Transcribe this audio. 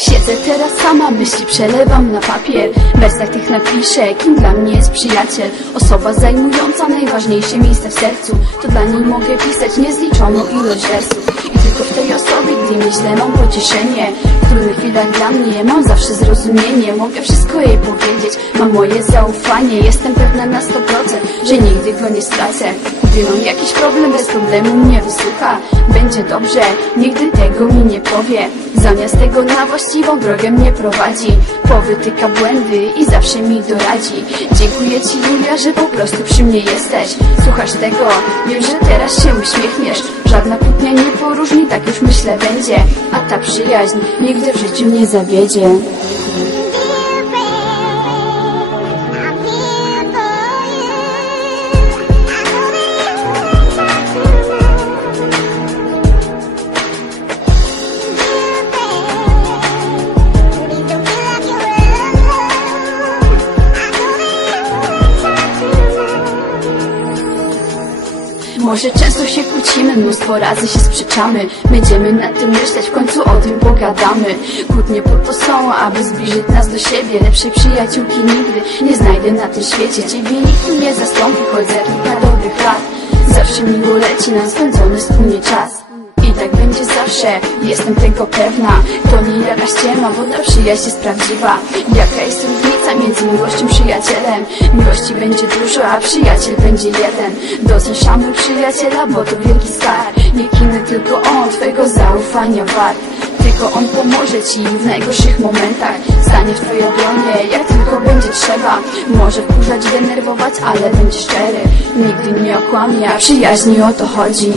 Siedzę teraz sama, myśli przelewam na papier. Wersach tych napiszę, kim dla mnie jest przyjaciel. Osoba zajmująca najważniejsze miejsce w sercu. To dla niej mogę pisać niezliczoną ilość wersów tylko w tej osobie, gdy myślę mam pocieszenie W trudnych chwilach dla mnie mam zawsze zrozumienie Mogę wszystko jej powiedzieć, mam moje zaufanie Jestem pewna na 100%, że nigdy go nie stracę. Gdy mam jakiś problem, bez problemu mnie wysłucha. Będzie dobrze, nigdy tego mi nie powie. Zamiast tego na właściwą drogę mnie prowadzi. Powytyka błędy i zawsze mi doradzi. Dziękuję Ci Julia, że po prostu przy mnie jesteś. Słuchasz tego, wiem, że teraz się uśmiechniesz. Żadna kłótnia nie poróżni, tak już myślę będzie. A ta przyjaźń nigdy w życiu nie zawiedzie Może często się kłócimy, mnóstwo razy się sprzeczamy. Będziemy nad tym myśleć, w końcu o tym pogadamy. Kłótnie po to są, aby zbliżyć nas do siebie. Lepszej przyjaciółki nigdy nie znajdę na tym świecie. Ciebie nikt nie zastąpi, choć za kilka dobrych lat. Zawsze miło leci nam spędzony wspólnie czas. I tak będzie zawsze, jestem tego pewna. To nie jakaś ściema, bo ta przyjaźń jest prawdziwa. Jaka jest między miłością przyjacielem. Miłości będzie dużo, a przyjaciel będzie jeden. Doceń szanuj przyjaciela, bo to wielki skarb. Nikt inny, tylko on, twojego zaufania wart. Tylko on pomoże ci w najgorszych momentach. Stanie w twojej obronie, jak tylko będzie trzeba. Może wkurzać, denerwować, ale będzie szczery. Nigdy nie okłamie, a przyjaźni o to chodzi